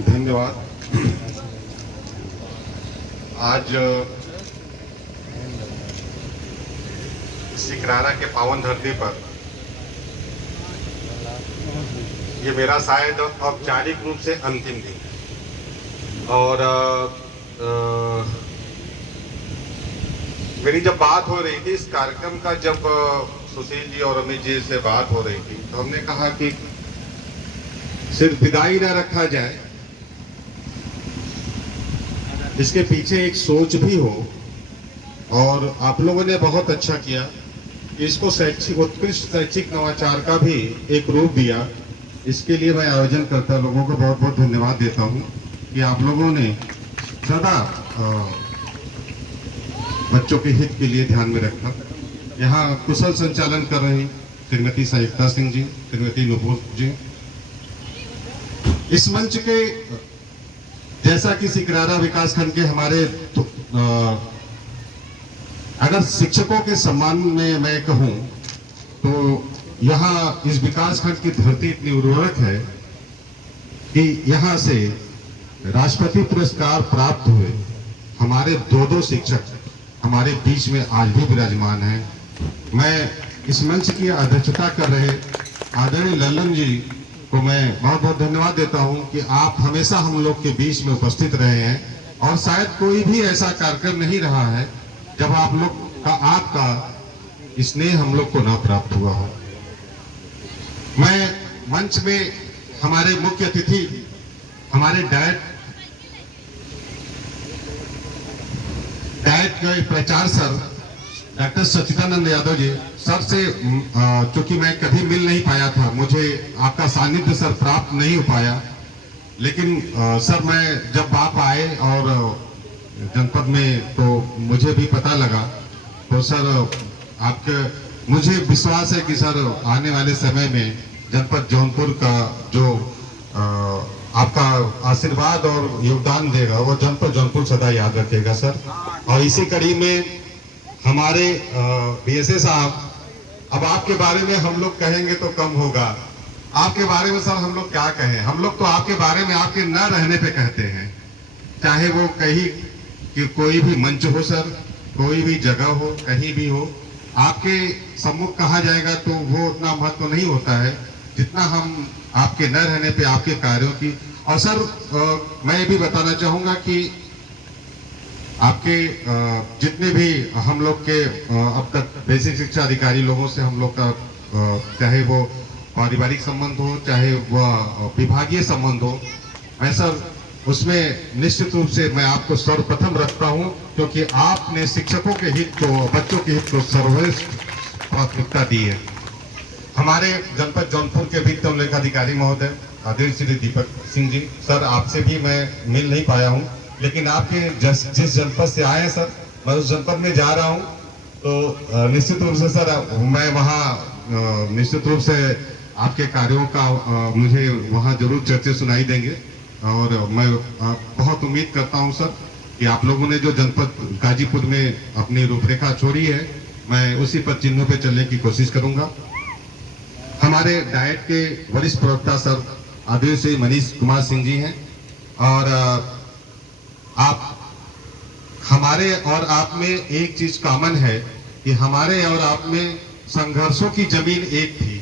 धन्यवाद। आज सिकरारा के पावन धरती पर ये मेरा शायद औपचारिक रूप से अंतिम दिन, और मेरी जब बात हो रही थी इस कार्यक्रम का, जब सुशील जी और अमित जी से बात हो रही थी, तो हमने कहा कि सिर्फ विदाई न रखा जाए, इसके पीछे एक सोच भी हो। और आप लोगों ने बहुत अच्छा किया, इसको शैक्षिक उत्कृष्ट शैक्षिक नवाचार का भी एक रूप दिया। इसके लिए मैं आयोजन करता लोगों को बहुत बहुत धन्यवाद देता हूं कि आप लोगों ने सदा बच्चों के हित के लिए ध्यान में रखा। यहाँ कुशल संचालन कर रही श्रीमती सयुक्ता सिंह जी, श्रीमती नुपुर जी। इस मंच के जैसा कि सिकरारा विकास खंड के हमारे अगर शिक्षकों के सम्मान में मैं कहूं तो यहाँ इस विकास खंड की धरती इतनी उर्वरक है कि यहाँ से राष्ट्रपति पुरस्कार प्राप्त हुए हमारे दो शिक्षक हमारे बीच में आज भी विराजमान हैं। मैं इस मंच की अध्यक्षता कर रहे आदरणीय ललन जी को मैं बहुत बहुत धन्यवाद देता हूं कि आप हमेशा हम लोग के बीच में उपस्थित रहे हैं, और शायद कोई भी ऐसा कार्यक्रम नहीं रहा है जब आप लोग का आपका स्नेह हम लोग को ना प्राप्त हुआ हो। मैं मंच में हमारे मुख्य अतिथि, हमारे डायट के प्रचार सर डॉक्टर सच्चिदानंद यादव जी सर से, चूंकि मैं कभी मिल नहीं पाया था, मुझे आपका सानिध्य सर प्राप्त नहीं हो पाया, लेकिन सर मैं जब आप आए और जनपद में तो मुझे भी पता लगा, तो सर आपके मुझे विश्वास है कि सर आने वाले समय में जनपद जौनपुर का जो आपका आशीर्वाद और योगदान देगा वो जनपद जौनपुर सदा याद रखेगा सर। और इसी कड़ी में हमारे बीएसए साहब, अब आपके बारे में हम लोग कहेंगे तो कम होगा। आपके बारे में सर हम लोग क्या कहें, हम लोग तो आपके बारे में आपके न रहने पे कहते हैं, चाहे वो कहीं कि कोई भी मंच हो सर, कोई भी जगह हो, कहीं भी हो, आपके सम्मुख कहा जाएगा तो वो उतना महत्व नहीं होता है जितना हम आपके न रहने पे आपके कार्यों की। और सर मैं ये भी बताना चाहूंगा कि आपके जितने भी हम लोग के अब तक बेसिक शिक्षा अधिकारी लोगों से हम लोग का चाहे वो पारिवारिक संबंध हो, चाहे वह विभागीय संबंध हो, मैं सर उसमें निश्चित रूप से मैं आपको सर्वप्रथम रखता हूं, क्योंकि आपने शिक्षकों के हित को, बच्चों के हित को सर्वश्रेष्ठ प्राथमिकता दी है। हमारे जनपद जौनपुर के वित्त लेखाधिकारी महोदय आदरणीय श्री दीपक सिंह जी, सर आपसे भी मैं मिल नहीं पाया हूं, लेकिन आपके जिस जनपद से आए हैं सर, मैं उस जनपद में जा रहा हूं, तो निश्चित रूप से सर मैं वहाँ निश्चित रूप से आपके कार्यों का मुझे वहाँ जरूर चर्चा सुनाई देंगे। और मैं बहुत उम्मीद करता हूं सर कि आप लोगों ने जो जनपद गाजीपुर में अपनी रूपरेखा छोड़ी है, मैं उसी पर चिन्हों पे चलने की कोशिश करूंगा। हमारे डाइट के वरिष्ठ प्रवक्ता सर आदरणीय श्री मनीष कुमार सिंह जी हैं, और आप हमारे और आप में एक चीज कॉमन है कि हमारे और आप में संघर्षों की जमीन एक थी,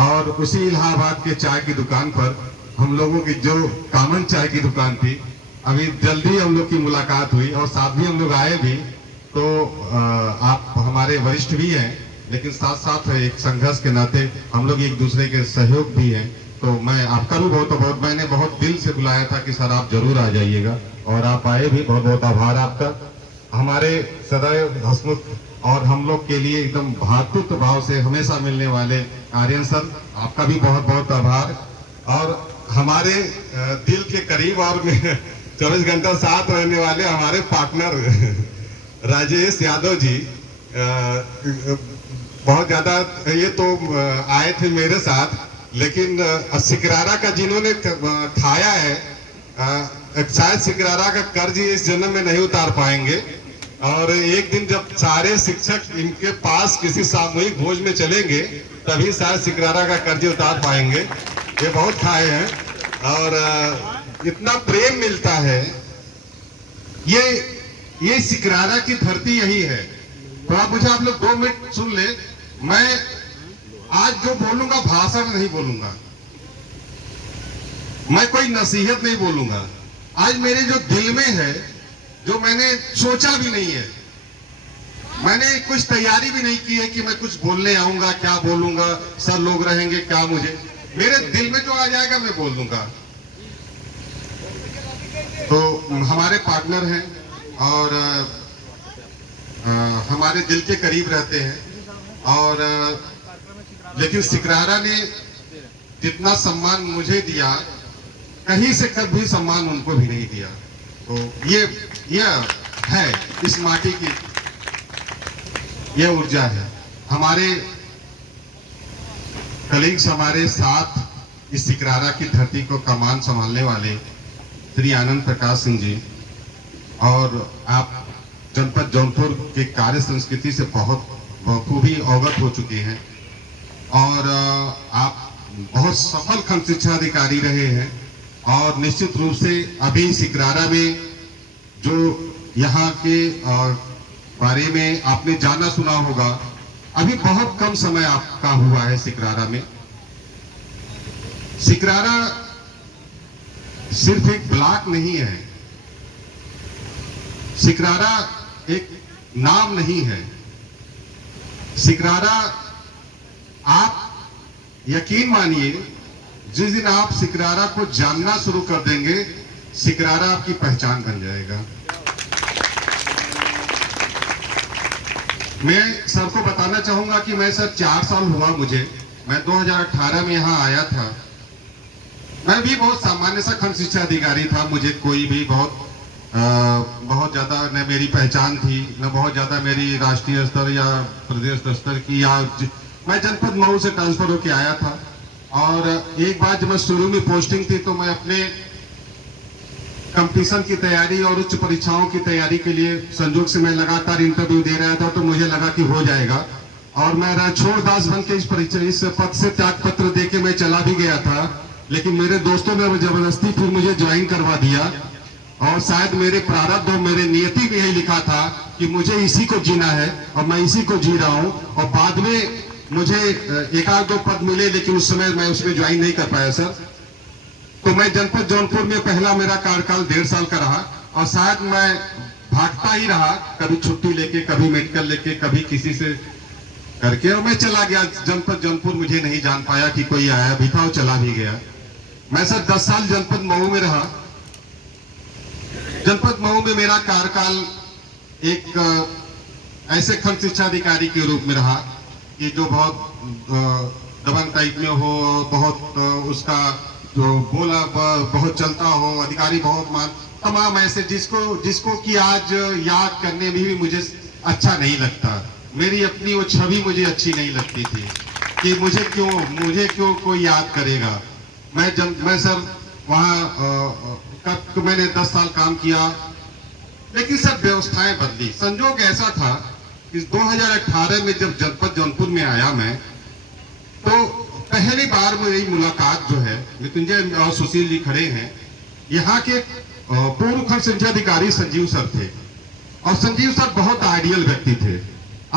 और उसी इलाहाबाद के चाय की दुकान पर हम लोगों की जो कॉमन चाय की दुकान थी, अभी जल्दी हम लोग की मुलाकात हुई और साथ भी हम लोग आए भी। तो आप हमारे वरिष्ठ भी हैं, लेकिन साथ साथ एक संघर्ष के नाते हम लोग एक दूसरे के सहयोग भी हैं। तो मैं आपका भी बहुत मैंने बहुत दिल से बुलाया था कि सर आप जरूर आ जाइएगा, और आप आए भी, बहुत बहुत आभार आपका। हमारे सदैव हसमुख और हम लोग के लिए एकदम भातृत्व भाव से हमेशा मिलने वाले आर्यन सर, आपका भी बहुत बहुत आभार। और हमारे दिल के करीब और 24 घंटा साथ रहने वाले हमारे पार्टनर राजेश यादव जी, बहुत ज्यादा ये तो आए थे मेरे साथ, लेकिन सिकरारा का जिन्होंने खाया है, शायद सिकरारा का कर्ज इस जन्म में नहीं उतार पाएंगे। और एक दिन जब सारे शिक्षक इनके पास किसी सामूहिक भोज में चलेंगे तभी शायद सिकरारा का कर्ज उतार पाएंगे। ये बहुत खाए हैं और इतना प्रेम मिलता है। ये सिकरारा की धरती यही है। तो आप मुझे आप लोग 2 मिनट सुन ले। मैं आज जो बोलूंगा भाषण नहीं बोलूंगा, मैं कोई नसीहत नहीं बोलूंगा। आज मेरे जो दिल में है, जो मैंने सोचा भी नहीं है, मैंने कुछ तैयारी भी नहीं की है कि मैं कुछ बोलने आऊंगा, क्या बोलूंगा, सर लोग रहेंगे क्या, मुझे मेरे दिल में जो आ जाएगा मैं बोल दूंगा। तो हमारे पार्टनर हैं और हमारे दिल के करीब रहते हैं और लेकिन सिकरारा ने जितना सम्मान मुझे दिया, कहीं से कभी सम्मान उनको भी नहीं दिया। तो ये है इस माटी की, ये ऊर्जा है। हमारे कलीग्स हमारे साथ इस सिकरारा की धरती को कमान संभालने वाले श्री आनंद प्रकाश सिंह जी, और आप जनपद जौनपुर के कार्य संस्कृति से बहुत बखूबी अवगत हो चुके हैं और आप बहुत सफल खंड शिक्षा अधिकारी रहे हैं और निश्चित रूप से अभी सिकरारा में जो यहाँ के बारे में आपने जाना सुना होगा, अभी बहुत कम समय आपका हुआ है सिकरारा में। सिकरारा सिर्फ एक ब्लॉक नहीं है, सिकरारा एक नाम नहीं है। सिकरारा, आप यकीन मानिए, जिस दिन आप सिकरारा को जानना शुरू कर देंगे, सिकरारा आपकी पहचान बन जाएगा। मैं सर को बताना चाहूंगा कि मैं सर 4 साल हुआ मुझे, मैं 2018 में यहाँ आया था। मैं भी बहुत सामान्य सा खंड शिक्षा अधिकारी था। मुझे कोई भी बहुत ज्यादा न मेरी पहचान थी, न बहुत ज्यादा मेरी राष्ट्रीय स्तर या प्रदेश स्तर की, या मैं जनपद मऊ से ट्रांसफर होके आया था। और एक बार जब मैं शुरू में पोस्टिंग थी तो मैं अपने कंपटीशन की तैयारी और उच्च परीक्षाओं की तैयारी के लिए संजोग से मैं लगातार इंटरव्यू दे रहा था, तो मुझे लगा कि हो जाएगा। और मैं रणछोड़ दास बन के इस पद से त्याग पत्र दे के मैं चला भी गया था, लेकिन मेरे दोस्तों ने जबरदस्ती फिर मुझे ज्वाइन करवा दिया। और शायद मेरे प्रारब्ध और मेरे नियति में यही लिखा था कि मुझे इसी को जीना है और मैं इसी को जी रहा हूं। और बाद में मुझे 1-2 पद मिले, लेकिन उस समय मैं उसमें ज्वाइन नहीं कर पाया सर। तो मैं जनपद जौनपुर में पहला मेरा कार्यकाल 1.5 साल का रहा और शायद मैं भागता ही रहा, कभी छुट्टी लेके, कभी मेडिकल लेके, कभी किसी से करके, और मैं चला गया जनपद जौनपुर। मुझे नहीं जान पाया कि कोई आया भी था और चला भी गया। मैं सर 10 साल जनपद मऊ में रहा। जनपद मऊ में मेरा कार्यकाल एक ऐसे खंड शिक्षा अधिकारी के रूप में रहा कि जो बहुत दबंग टाइप में हो, बहुत उसका जो बोला बहुत चलता हो, अधिकारी बहुत मान, तमाम ऐसे जिसको कि आज याद करने में भी मुझे अच्छा नहीं लगता। मेरी अपनी वो छवि मुझे अच्छी नहीं लगती थी कि मुझे क्यों कोई याद करेगा। मैं सर वहाँ मैंने 10 साल काम किया, लेकिन सब व्यवस्थाएं बदली। संजोग ऐसा था कि 2018 में जब जनपद जौनपुर में आया मैं, तो पहली बार मेरी मुलाकात जो है, मृत्युंजय और सुशील जी खड़े हैं, यहाँ के पूर्व खंड शिक्षा अधिकारी संजीव सर थे। और संजीव सर बहुत आइडियल व्यक्ति थे।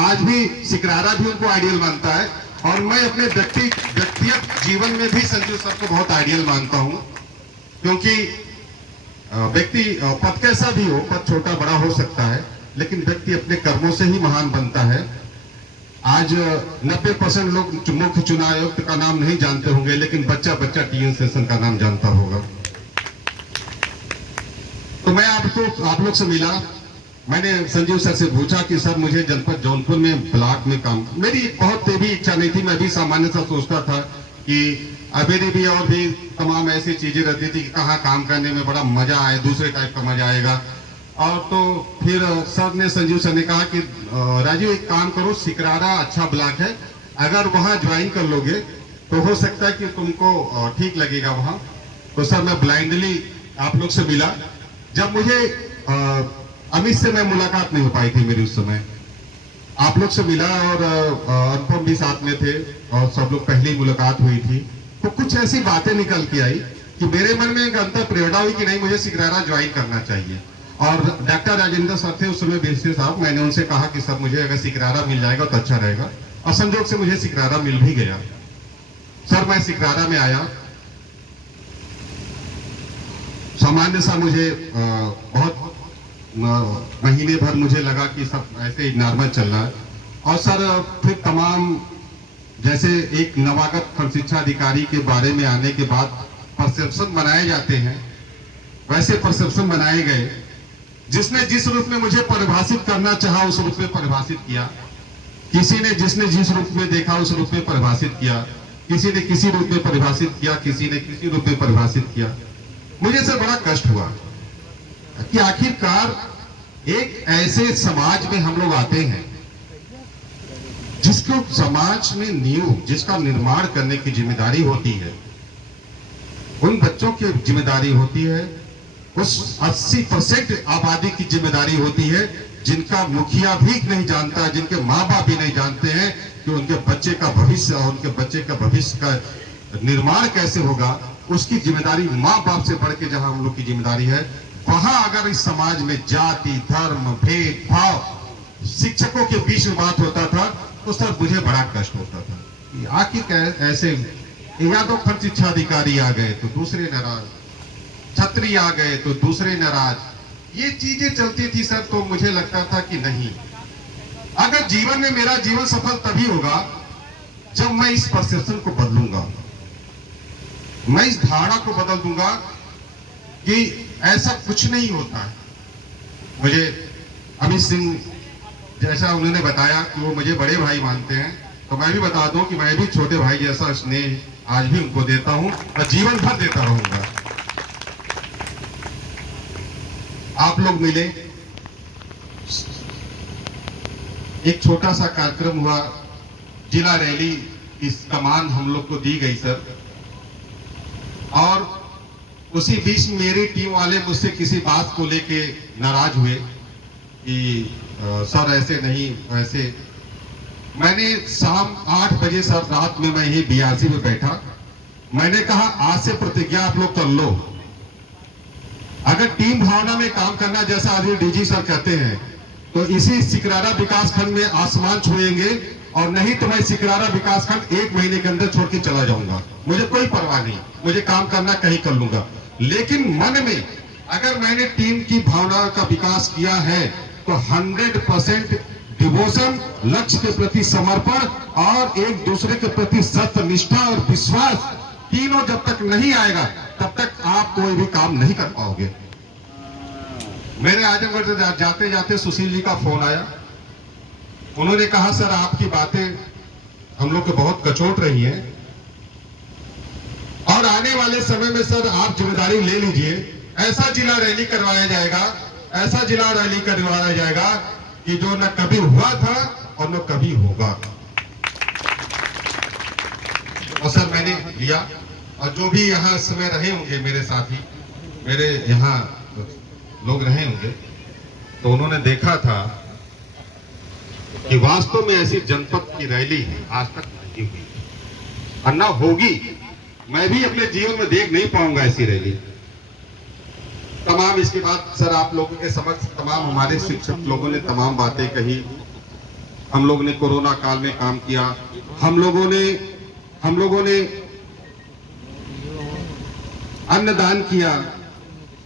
आज भी सिकरारा भी उनको आइडियल मानता है और मैं अपने व्यक्तिगत जीवन में भी संजीव सर को बहुत आइडियल मानता हूँ, क्योंकि व्यक्ति पद कैसा भी हो, पद छोटा बड़ा हो सकता है, लेकिन व्यक्ति अपने कर्मों से ही महान बनता है। आज 90% लोग मुख्य चुनाव आयुक्त का नाम नहीं जानते होंगे, लेकिन बच्चा टीएन सेशन का नाम जानता होगा। तो मैं आप लोग से मिला, मैंने संजीव सर से पूछा कि सर मुझे जनपद जौनपुर में ब्लॉक में काम, मेरी बहुत भी इच्छा नहीं थी। मैं भी सामान्य सा सोचता था कि मेरी भी और भी तमाम ऐसी चीजें रहती थी कि कहाँ काम करने में बड़ा मजा आए, दूसरे टाइप का मजा आएगा। और तो फिर सर ने, संजीव सर ने कहा कि राजीव एक काम करो, सिकरारा अच्छा ब्लॉक है, अगर वहां ज्वाइन कर लोगे तो हो सकता है कि तुमको ठीक लगेगा वहां। तो सर मैं ब्लाइंडली आप लोग से मिला। जब मुझे अमित से मैं मुलाकात नहीं हो पाई थी मेरी उस समय। आप लोग से मिला और अनुपम भी साथ में थे और सब लोग पहली मुलाकात हुई थी, तो कुछ ऐसी बातें निकल के आई कि मेरे मन में एक अंतर प्रेरणा हुई कि नहीं, मुझे सिकरारा ज्वाइन करना चाहिए। और डॉक्टर राजेंद्र सर थे उस समय बीएससी साहब, मैंने उनसे कहा कि सर मुझे अगर सिकरारा मिल जाएगा तो अच्छा रहेगा, और संजोग से मुझे सिकरारा मिल भी गया। सर मैं सिकरारा में आया, सामान्य सा मुझे बहुत महीने भर मुझे लगा कि सब ऐसे नॉर्मल चल रहा है। और सर फिर तमाम जैसे एक नवागत खंड शिक्षा अधिकारी के बारे में आने के बाद परसेप्शन बनाए जाते हैं, वैसे परसेप्शन बनाए गए। जिसने जिस रूप में मुझे परिभाषित करना चाहा उस रूप में परिभाषित किया, किसी ने जिसने जिस रूप में देखा उस रूप में परिभाषित किया, किसी ने किसी रूप में परिभाषित किया, किसी ने किसी रूप में परिभाषित किया। मुझे से बड़ा कष्ट हुआ कि आखिरकार एक ऐसे समाज में हम लोग आते हैं जिसको समाज में नींव, जिसका निर्माण करने की जिम्मेदारी होती है, उन बच्चों की जिम्मेदारी होती है, उस 80% आबादी की जिम्मेदारी होती है जिनका मुखिया भी नहीं जानता, जिनके माँ बाप भी नहीं जानते हैं कि उनके बच्चे का भविष्य और उनके बच्चे का भविष्य का निर्माण कैसे होगा। उसकी जिम्मेदारी माँ बाप से बढ़ के जहां हम लोग की जिम्मेदारी है, वहां अगर इस समाज में जाति, धर्म, भेदभाव शिक्षकों के बीच में बात होता था तो सर मुझे बड़ा कष्ट होता था कि आखिर ऐसे या तो खंड शिक्षा अधिकारी आ गए तो दूसरे नाराज, छत्री आ गए तो दूसरे नाराज, ये चीजें चलती थी सर। तो मुझे लगता था कि नहीं, अगर जीवन में मेरा जीवन सफल तभी होगा जब मैं इस परसेप्शन को बदलूंगा, मैं इस धारणा को बदल दूंगा कि ऐसा कुछ नहीं होता है। मुझे अमित सिंह जैसा उन्होंने बताया कि वो मुझे बड़े भाई मानते हैं, तो मैं भी बता दूं कि मैं भी छोटे भाई जैसा स्नेह आज भी उनको देता हूं और जीवन भर देता रहूंगा। आप लोग मिले, एक छोटा सा कार्यक्रम हुआ, जिला रैली की कमान हम लोग को दी गई सर। और उसी बीच मेरी टीम वाले मुझसे किसी बात को लेके नाराज हुए कि सर ऐसे नहीं वैसे। मैंने शाम 8 बजे सर रात में मैं ही बीआरसी में बैठा, मैंने कहा आज से प्रतिज्ञा आप लोग कर लो, अगर टीम भावना में काम करना जैसा आज डीजी सर कहते हैं तो इसी सिकरारा विकास खंड में आसमान छुएंगे, और नहीं तो मैं सिकरारा विकास खंड 1 महीने के अंदर छोड़ के चला जाऊंगा। मुझे कोई परवाह नहीं, मुझे काम करना कहीं कर लूंगा, लेकिन मन में अगर मैंने टीम की भावना का विकास किया है तो 100% डिवोशन, लक्ष्य के प्रति समर्पण और एक दूसरे के प्रति सत्य निष्ठा और विश्वास, तीनों जब तक नहीं आएगा तब तक आप कोई भी काम नहीं कर पाओगे। मेरे आजमगढ़ से जाते जाते सुशील जी का फोन आया, उन्होंने कहा सर आपकी बातें हम लोग को बहुत कचोट रही हैं और आने वाले समय में सर आप जिम्मेदारी ले लीजिए, ऐसा जिला रैली करवाया जाएगा, ऐसा जिला रैली करवाया जाएगा कि जो न कभी हुआ था और न कभी होगा। और सर मैंने लिया, और जो भी यहाँ इस समय रहे होंगे मेरे साथी, मेरे यहाँ लोग रहे होंगे, तो उन्होंने देखा था कि वास्तव में ऐसी जनपद की रैली आज तक नहीं हुई और न होगी। मैं भी अपने जीवन में देख नहीं पाऊंगा ऐसी रैली। तमाम इसके बाद सर आप लोगों के समक्ष तमाम हमारे शिक्षक लोगों ने तमाम बातें कही। हम लोग ने कोरोना काल में काम किया, हम लोगों ने अन्नदान किया,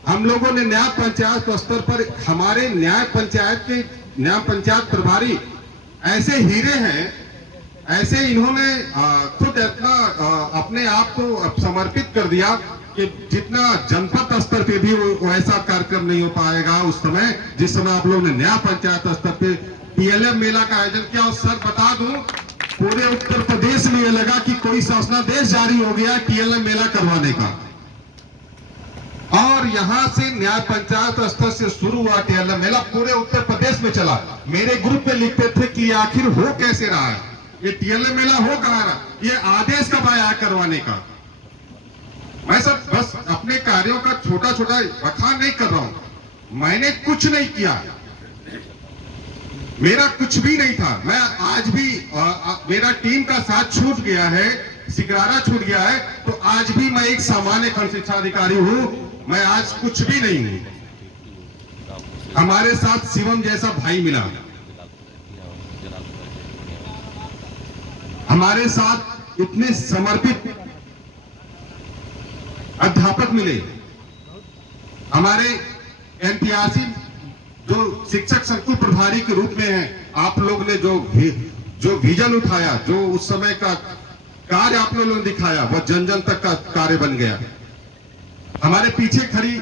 हम लोगों ने न्याय पंचायत स्तर पर हमारे न्याय पंचायत प्रभारी ऐसे हीरे हैं, ऐसे इन्होंने खुद इतना अपने आप को समर्पित कर दिया कि जितना जनपद स्तर पे भी वो ऐसा कार्यक्रम नहीं हो पाएगा उस समय जिस समय आप लोगों ने न्याय पंचायत स्तर पे टीएलएम मेला का आयोजन किया। और सर बता दूं, पूरे उत्तर प्रदेश में ये लगा कि कोई शासनादेश जारी हो गया टीएलएम मेला करवाने का, और यहां से न्याय पंचायत स्तर से शुरू हुआ टीएलएम मेला पूरे उत्तर प्रदेश में चला। मेरे ग्रुप में लिखते थे कि आखिर हो कैसे रहा है ये टीएलएम मेला, हो कहां रहा, ये आदेश कब आया करवाने का। मैं सब बस अपने कार्यों का छोटा छोटा बखान नहीं कर रहा हूं, मैंने कुछ नहीं किया, मेरा कुछ भी नहीं था। मैं आज भी मेरा टीम का साथ छूट गया है, सिकरारा छूट गया है, तो आज भी मैं एक सामान्य खंड शिक्षा अधिकारी हूं। मैं आज कुछ भी नहीं हूं। हमारे साथ शिवम जैसा भाई मिला, हमारे साथ इतने समर्पित अध्यापक मिले, हमारे एनटीआरसी जो शिक्षक संकुल प्रभारी के रूप में हैं, आप लोग ने जो विजन उठाया, जो उस समय का कार्य आप लोगों ने दिखाया, वह जन जन तक का कार्य बन गया। हमारे पीछे खड़ी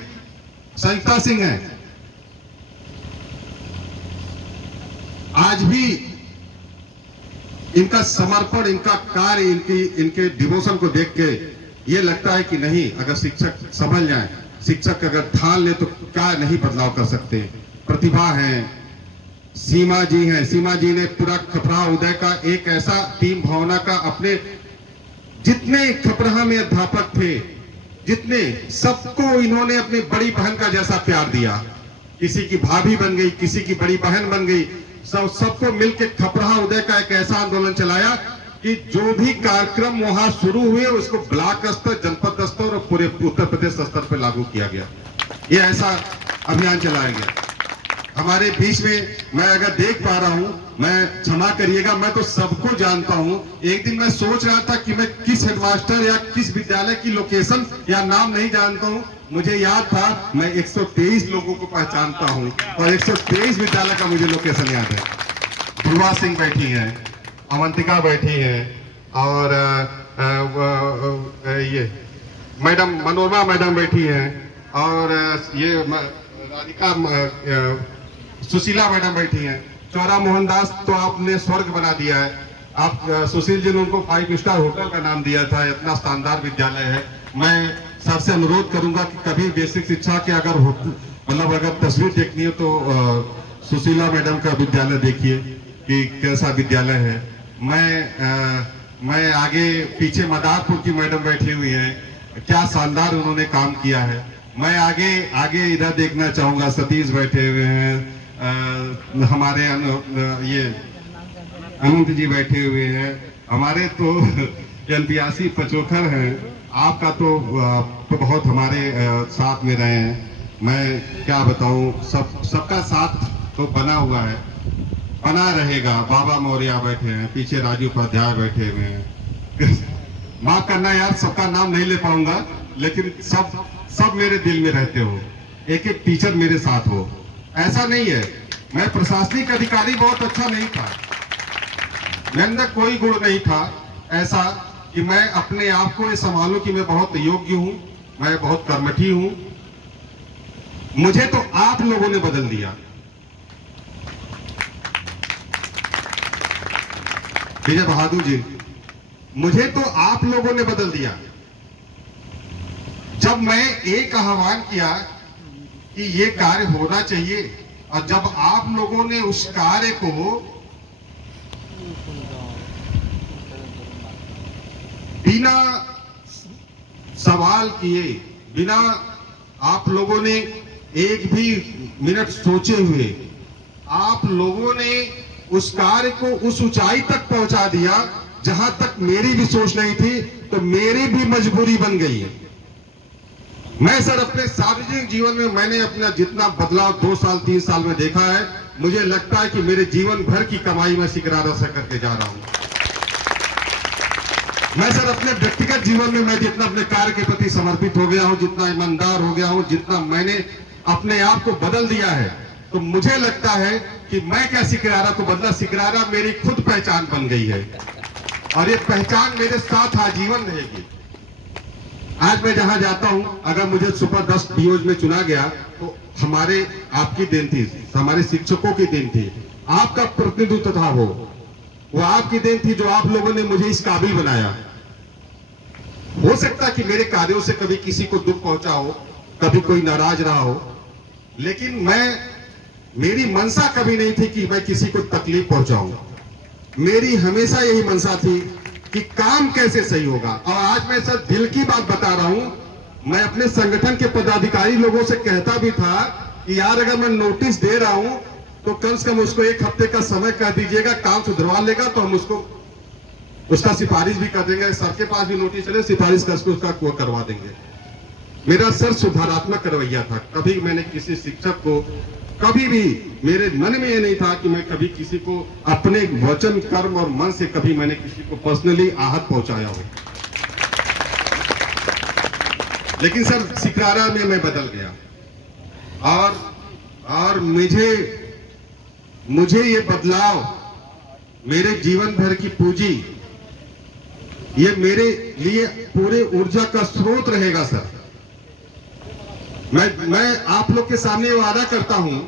संयुक्ता सिंह है, आज भी इनका समर्पण, इनका कार्य, इनके डिवोशन को देख के ये लगता है कि नहीं, अगर शिक्षक समझ जाए, शिक्षक अगर ठान ले तो क्या नहीं बदलाव कर सकते। प्रतिभा है, सीमा जी हैं, सीमा जी ने पूरा खपराहा उदय का एक ऐसा टीम भावना का, अपने जितने खपराहा में अध्यापक थे, जितने सबको इन्होंने अपनी बड़ी बहन का जैसा प्यार दिया। किसी की भाभी बन गई, किसी की बड़ी बहन बन गई, सबको मिलकर खपराहा उदय का एक ऐसा आंदोलन चलाया कि जो भी कार्यक्रम वहां शुरू हुए उसको ब्लॉक स्तर, जनपद स्तर और पूरे उत्तर प्रदेश स्तर पर लागू किया गया। ये ऐसा अभियान चलाया गया। हमारे बीच में मैं अगर देख पा रहा हूं, मैं क्षमा करिएगा, मैं तो सबको जानता हूं। एक दिन मैं सोच रहा था कि मैं किस हेडमास्टर या किस विद्यालय की लोकेशन या नाम नहीं जानता हूं, मुझे याद था मैं 123 लोगों को पहचानता हूं और 123 विद्यालय का मुझे लोकेशन याद है। ध्रुवा सिंह बैठी है, अवंतिका बैठी है, और ये मैडम मनोरमा मैडम बैठी है, और ये राधिका सुशीला मैडम बैठी हैं। चौरा मोहनदास तो आपने स्वर्ग बना दिया है। आप सुशील जी ने उनको 5 स्टार होटल का नाम दिया था, इतना शानदार विद्यालय है। मैं सबसे अनुरोध करूंगा कि कभी बेसिक शिक्षा के अगर मतलब अगर तस्वीर देखनी हो तो सुशीला मैडम का विद्यालय देखिए कि कैसा विद्यालय है। मैं आगे पीछे मदारपुर की मैडम बैठी हुई हैं, क्या शानदार उन्होंने काम किया है। मैं आगे इधर देखना चाहूंगा, सतीश बैठे हुए हैं, हमारे ये अनंत जी बैठे हुए हैं, हमारे तो एनटीआरसी पचोखर हैं। आपका तो बहुत हमारे साथ में रहे हैं। मैं क्या बताऊं, सबका साथ तो बना हुआ है, बना रहेगा। बाबा मौर्य बैठे हैं, पीछे राजू उपाध्याय बैठे हुए हैं। माफ करना यार, सबका नाम नहीं ले पाऊंगा, लेकिन सब मेरे दिल में रहते हो। एक एक टीचर मेरे साथ हो। ऐसा नहीं है मैं प्रशासनिक अधिकारी बहुत अच्छा नहीं था, मेरे अंदर कोई गुण नहीं था ऐसा कि मैं अपने आप को ये संभालूं कि मैं बहुत योग्य हूं, मैं बहुत कर्मठी हूं। मुझे तो आप लोगों ने बदल दिया। विजय बहादुर जी, मुझे तो आप लोगों ने बदल दिया। जब मैं एक आह्वान किया कि ये कार्य होना चाहिए, और जब आप लोगों ने उस कार्य को बिना सवाल किए, बिना आप लोगों ने एक भी मिनट सोचे हुए, आप लोगों ने उस कार्य को उस ऊंचाई तक पहुंचा दिया जहां तक मेरी भी सोच नहीं थी, तो मेरी भी मजबूरी बन गई है। मैं सर अपने सार्वजनिक जीवन में मैंने अपना जितना बदलाव 2 साल 3 साल में देखा है, मुझे लगता है कि मेरे जीवन भर की कमाई मैं सिकरारा से करके जा रहा हूं। मैं सर अपने व्यक्तिगत जीवन में मैं जितना अपने कार्य के प्रति समर्पित हो गया हूं, जितना ईमानदार हो गया हूं, जितना मैंने अपने आप को बदल दिया है, तो मुझे लगता है कि मैं क्या सिकरारा को बदला, सिकरारा मेरी खुद पहचान बन गई है, और ये पहचान मेरे साथ आजीवन रहेगी। आज मैं जहां जाता हूं, अगर मुझे सुपर 10 डीओज में चुना गया तो हमारे आपकी देन थी, हमारे शिक्षकों की देन थी, आपका प्रतिनिधित्व था, वो आपकी देन थी जो आप लोगों ने मुझे इस काबिल बनाया। हो सकता कि मेरे कार्यों से कभी किसी को दुख पहुंचा हो, कभी कोई नाराज रहा हो, लेकिन मेरी मंशा कभी नहीं थी कि मैं किसी को तकलीफ पहुंचाऊं। मेरी हमेशा यही मंशा थी कि काम कैसे सही होगा। और आज मैं सर दिल की बात बता रहा हूं, मैं अपने संगठन के पदाधिकारी लोगों से कहता भी था कि यार अगर मैं नोटिस दे रहा हूं तो कम से कम उसको 1 हफ्ते का समय कह दीजिएगा, काम सुधरवा लेगा तो हम उसको उसका सिफारिश भी कर देंगे, सर के पास भी नोटिस चले सिफारिश कर उसका करवा देंगे। मेरा सर सुधारात्मक रवैया था। कभी मैंने किसी शिक्षक को, कभी भी मेरे मन में ये नहीं था कि मैं कभी किसी को अपने वचन, कर्म और मन से कभी मैंने किसी को पर्सनली आहत पहुंचाया हो। लेकिन सर सिकरारा में मैं बदल गया और मुझे ये बदलाव मेरे जीवन भर की पूंजी, ये मेरे लिए पूरे ऊर्जा का स्रोत रहेगा सर। मैं आप लोग के सामने वादा करता हूं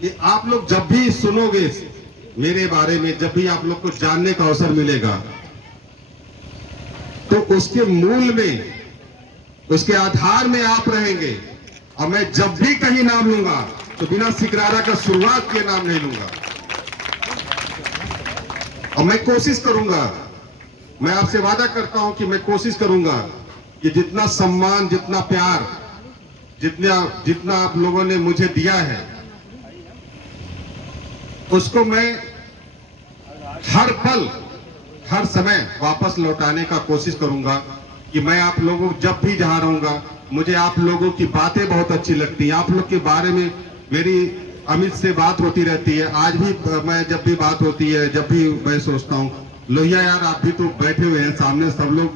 कि आप लोग जब भी सुनोगे मेरे बारे में, जब भी आप लोग को जानने का अवसर मिलेगा, तो उसके मूल में, उसके आधार में आप रहेंगे। और मैं जब भी कहीं नाम लूंगा तो बिना सिकरारा का शुरुआत के नाम नहीं लूंगा। और मैं कोशिश करूंगा, मैं आपसे वादा करता हूं कि मैं कोशिश करूंगा कि जितना सम्मान, जितना प्यार, जितना आप लोगों ने मुझे दिया है, उसको मैं हर पल, हर समय वापस लौटाने का कोशिश करूंगा। कि मैं आप लोगों जब भी जहां रहूंगा, मुझे आप लोगों की बातें बहुत अच्छी लगती हैं। आप लोग के बारे में मेरी अमित से बात होती रहती है। आज भी मैं जब भी बात होती है, जब भी मैं सोचता हूँ, लोहिया यार आप भी तो बैठे हुए हैं सामने सब लोग,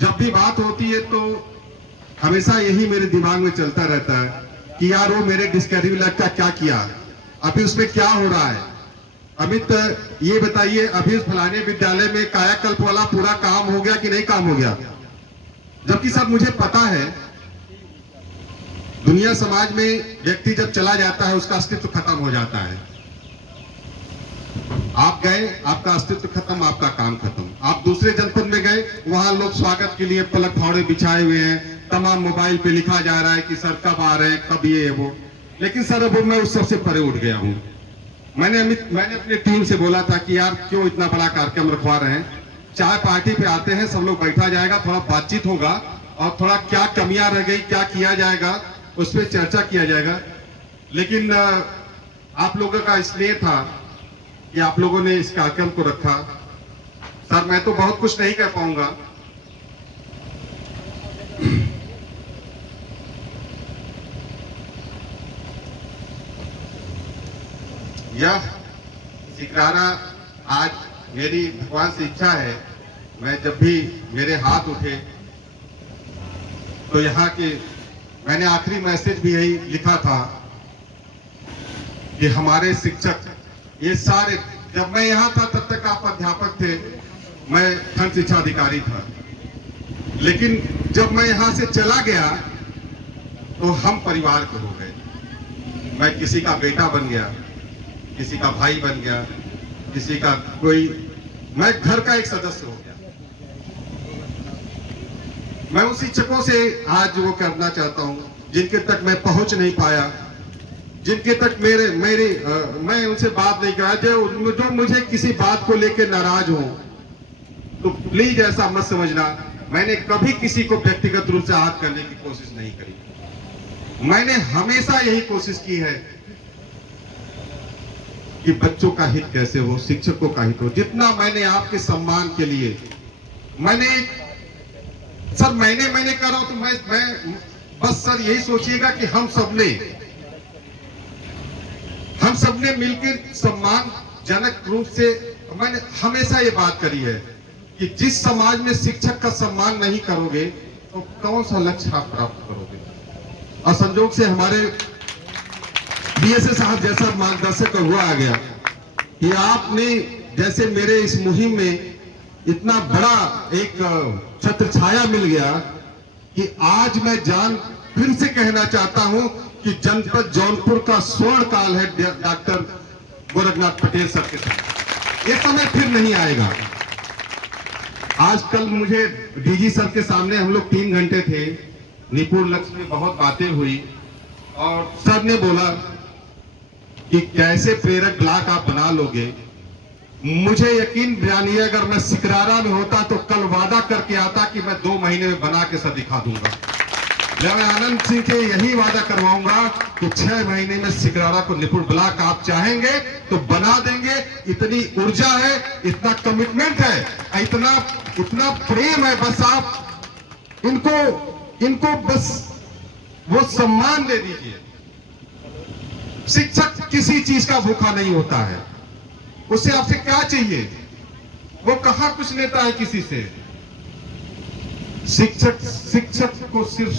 जब भी बात होती है तो हमेशा यही मेरे दिमाग में चलता रहता है कि यार वो मेरे डिस्कवरी लैब का क्या किया, अभी उसमें क्या हो रहा है। अमित ये बताइए, अभी उस फलाने विद्यालय में कायाकल्प वाला पूरा काम हो गया कि नहीं काम हो गया? जबकि सब मुझे पता है, दुनिया समाज में व्यक्ति जब चला जाता है उसका अस्तित्व खत्म हो जाता है। आप गए, आपका अस्तित्व खत्म, आपका काम खत्म। आप दूसरे जनपद में गए, वहां लोग स्वागत के लिए पलक फावड़े बिछाए हुए हैं, तमाम मोबाइल पे लिखा जा रहा है कि सर कब आ रहे हैं, कब ये है वो। लेकिन सर अब मैं उस सबसे परे उठ गया हूं। मैंने अपनी टीम से बोला था कि यार क्यों इतना बड़ा कार्यक्रम रखवा रहे हैं, चाय पार्टी पे आते हैं, सब लोग बैठा जाएगा, थोड़ा बातचीत होगा और थोड़ा क्या कमियां रह गई, क्या किया जाएगा, उस पर चर्चा किया जाएगा। लेकिन आप लोगों का स्नेह था कि आप लोगों ने इस कार्यक्रम को रखा। सर मैं तो बहुत कुछ नहीं कह पाऊंगा, यह सिकरारा आज मेरी भगवान से इच्छा है, मैं जब भी मेरे हाथ उठे तो यहाँ के, मैंने आखिरी मैसेज भी यही लिखा था कि हमारे शिक्षक ये सारे, जब मैं यहाँ था तब तक आप अध्यापक थे, मैं खंड शिक्षा अधिकारी था। लेकिन जब मैं यहाँ से चला गया तो हम परिवार के हो गए। मैं किसी का बेटा बन गया, किसी का भाई बन गया, किसी का कोई, मैं घर का एक सदस्य हो गया। मैं उन शिक्षकों से आज वो करना चाहता हूं जिनके तक मैं पहुंच नहीं पाया, जिनके तक मैं उनसे बात नहीं करा, जो मुझे किसी बात को लेकर नाराज हो, तो प्लीज ऐसा मत समझना, मैंने कभी किसी को व्यक्तिगत रूप से आहत करने की कोशिश नहीं करी। मैंने हमेशा यही कोशिश की है कि बच्चों का हित कैसे हो, शिक्षकों का हित हो। जितना मैंने आपके सम्मान के लिए, सर मैंने कर रहा हूं तो मैं बस सर यही सोचिएगा कि हम सबने मिलकर सम्मानजनक रूप से, मैंने हमेशा ये बात करी है कि जिस समाज में शिक्षक का सम्मान नहीं करोगे तो कौन सा लक्ष्य आप प्राप्त करोगे। और संजोग से हमारे बीएसए साहब जैसा मार्गदर्शक हुआ आ गया कि आपने जैसे मेरे इस मुहिम में इतना बड़ा एक छत्र छाया मिल गया कि आज मैं फिर से कहना चाहता हूं कि जनपद जौनपुर का स्वर्ण काल है डॉक्टर गोरखनाथ पटेल सर के साथ। ये समय फिर नहीं आएगा। आज कल मुझे डीजी सर के सामने हम लोग 3 घंटे थे, निपुण लक्ष्य में बहुत बातें हुई और सर ने बोला कि कैसे प्रेरक ब्लॉक आप बना लोगे। मुझे यकीन नहीं है, अगर मैं सिकरारा में होता तो कल वादा करके आता कि मैं 2 महीने में बना के सर दिखा दूंगा। मैं आनंद सिंह के यही वादा करवाऊंगा कि 6 महीने में सिकरारा को निपुण ब्लॉक आप चाहेंगे तो बना देंगे। इतनी ऊर्जा है, इतना कमिटमेंट है, इतना इतना प्रेम है। बस आप इनको बस वो सम्मान दे दीजिए। शिक्षक किसी चीज का भूखा नहीं होता है। उससे आपसे क्या चाहिए? वो कहां कुछ लेता है किसी से। शिक्षक को सिर्फ